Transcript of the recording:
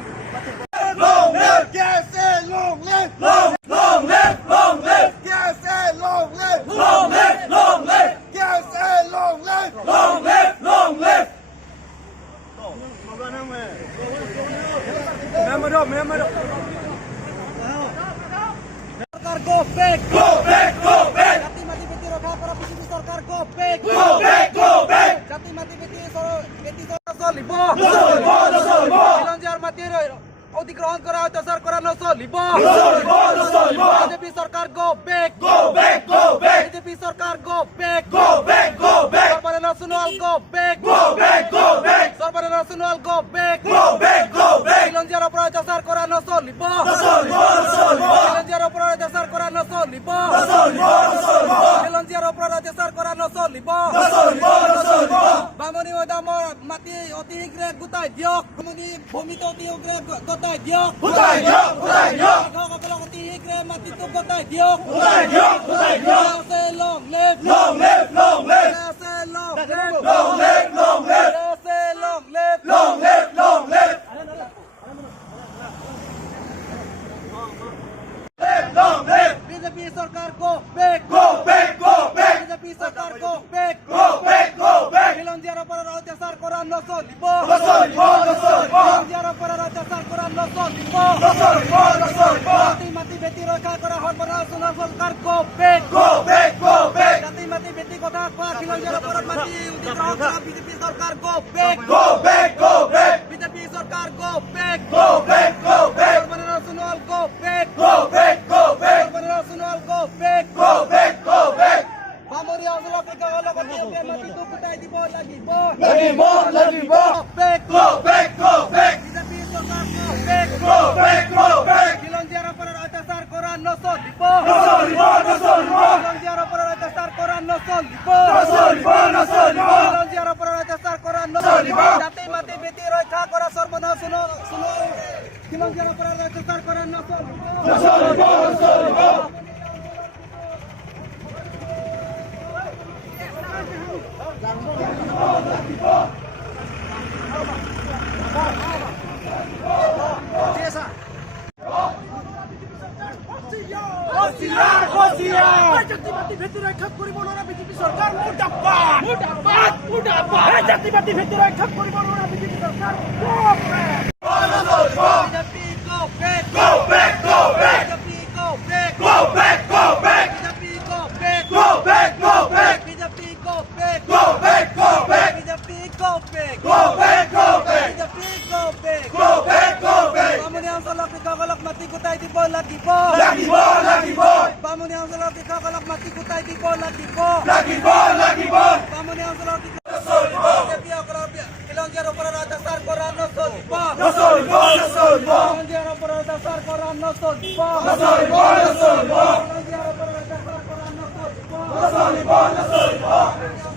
Long live KSA, long live, long live, long live KSA, long live, long live, long live KSA, long live, long live, long live. सरकार go back, Go back, go back, জাতি মাটি বেটি রক্ষা করা BJP সরকার go back, go back, go back. জাতি মাটি বেটি চলিব খিলঞ্জিয়াৰ মাটিৰ অধিগ্ৰহণ কৰা অত্যাচাৰ কৰা নচলিব বিজেপি চৰকাৰ go back, Go back, go back, BJP চৰকাৰ go back, go back, go back, সৰ্বাধিক নাচনুৱাল go back, go back, go back, সৰ্বাধিক নাচনুৱাল go back, go back, go back. খিলঞ্জিয়াৰ ওপৰত অত্যাচাৰ কৰা নচলিব খিলঞ্জিয়াৰ ওপৰত অত্যাচাৰ কৰা নচলিব খিলঞ্জিয়াৰ ওপৰত অত্যাচাৰ কৰা নচলিব বামুণী মৈদামৰ মাটি অতি শীঘ্ৰে গোটাই দিয়ক বামুণী ভূমিটো অতি শীঘ্ৰে গোটাই দিয়ক কৃষকসকলক অতি শীঘ্ৰে মাটিটো গোটাই দিয়ক long live, Long live, long live, long live, long live, long live, long live, long live, long live. Long live, BJP চৰকাৰ go back, go back, go back, BJP চৰকাৰ go back, go back, go back. খিলঞ্জিয়াৰ ওপৰত অত্যাচাৰ কৰা নচলিব নচলিব, নচলিব, খিলঞ্জিয়াৰ ওপৰত অত্যাচাৰ কৰা নচলিব নচলিব, নচলিব. জাতি মাটি বেটি ৰক্ষা কৰা সৰ্বনাশনৰ চৰকাৰ go back, Go back, go back, জাতি মাটি বেটি কথা কোৱা খিলঞ্জিয়াৰ ওপৰত মাটি অধিগ্ৰহণ কৰা বিজেপি চৰকাৰ go back, go back, go back, BJP চৰকাৰ go back, go back, go back, সৰ্বনাশনৰ go back, go back, go back, সৰ্বনাশনৰ go back, go back, go back. বামুণী অঞ্চলৰ কৃষকসকলক মাটিটো গোটাই দিব লাগিব লাগিব, লাগিব. back, Go back, go back, BJP চৰকাৰ go back, go back, go back. খিলঞ্জিয়াৰ ওপৰত অত্যাচাৰ কৰা নচলিব নচলিব, নচলিব, খিলঞ্জিয়াৰ ওপৰত অত্যাচাৰ কৰা নচলিব নচলিব, নচলিব, খিলঞ্জিয়াৰ ওপৰত অত্যাচাৰ কৰা নচলিব। জাতি মাটি বেটি ৰক্ষা কৰা সৰ্বনাশনৰ খিলঞ্জিয়াৰ ওপৰত অত্যাচাৰ কৰা নচলিব নচলিব, নচলিব. জাতি মাটি ভেটি ৰক্ষা কৰিব নোৱাৰা বিজেপি চৰকাৰ মুৰ্দাবাদ জাতি মাটি ভেটি ৰক্ষা কৰিব নোৱাৰা বিজেপি চৰকাৰ BJP go back, Go back, go back, BJP go back, go back, go back, BJP go back, go back, go back, BJP go back, go back, go back, BJP go back, go back, go back, BJP go back, go back, go back. বামুণী অঞ্চলৰ কৃষকসকলক মাটি গোটাই দিব লাগিব লাগিব, লাগিব, বামুণী অঞ্চলৰ কৃষকসকলক মাটি গোটাই দিব লাগিব লাগিব, লাগিব. বামুণী অঞ্চলৰ নচলিব, খেতিয়কসকলৰ খিলঞ্জিয়াৰ ওপৰত অত্যাচাৰ কৰা নচলিব নচলিব, নচলিব, খিলঞ্জিয়াৰ ওপৰত অত্যাচাৰ কৰা নচলিব নচলিব, নচলিব, খিলঞ্জিয়াৰ ওপৰত অত্যাচাৰ কৰা নচলিব নচলিব, নচলিব.